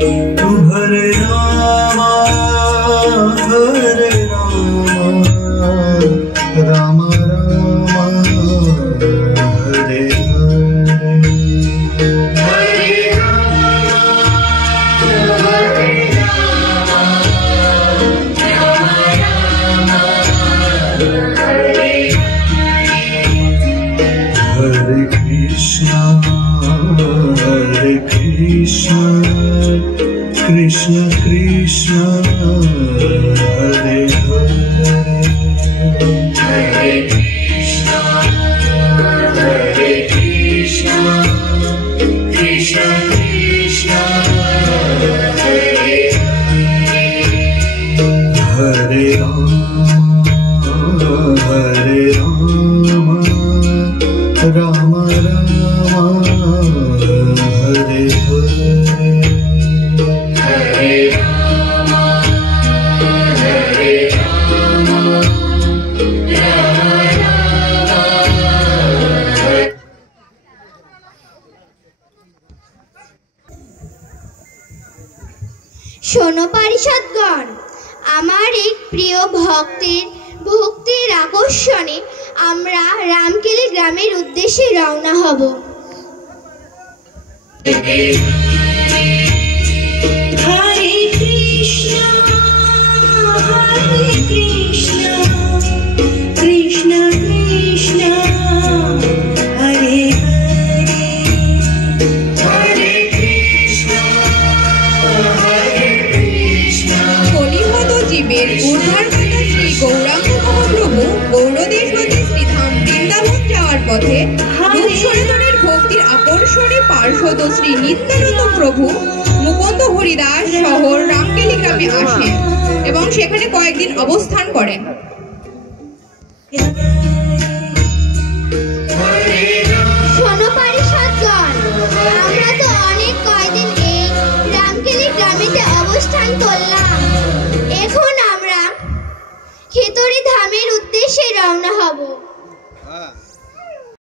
हरे राम राम राम हरे हरे कृष्णा कृष्ण कृष्ण हरे हरे हरे कृष्णा कृष्ण कृष्ण हरे हरे राम राम हरे हरे শোনো পারিষদগণ, আমার এক প্রিয় ভক্তির আকর্ষণে আমরা রামকেলি গ্রামের উদ্দেশ্যে রওনা হব। হরে কৃষ্ণ কৃষ্ণ কৃষ্ণ হরে জীবের উদ্ধারকর্তা শ্রী গৌরাঙ্গ মহাপ্রভু গৌরদেশপতি শ্রীধাম বৃন্দাবন যাওয়ার পথে রূপ সনাতনের ভক্তির আকর্ষণে পার্শ্বদ শ্রী নিত্যানন্দ প্রভু মুকুন্দ হরিদাস শহর রামকেলি গ্রামে আসেন এবং সেখানে কয়েকদিন অবস্থান করেন। শোনো পারিষদগণ, আমরা তো অনেক কয়দিন এই রামকেলি গ্রামেতে অবস্থান করলাম। এখন আমরা খেতড়ি ধামের উদ্দেশ্যে রওনা হব।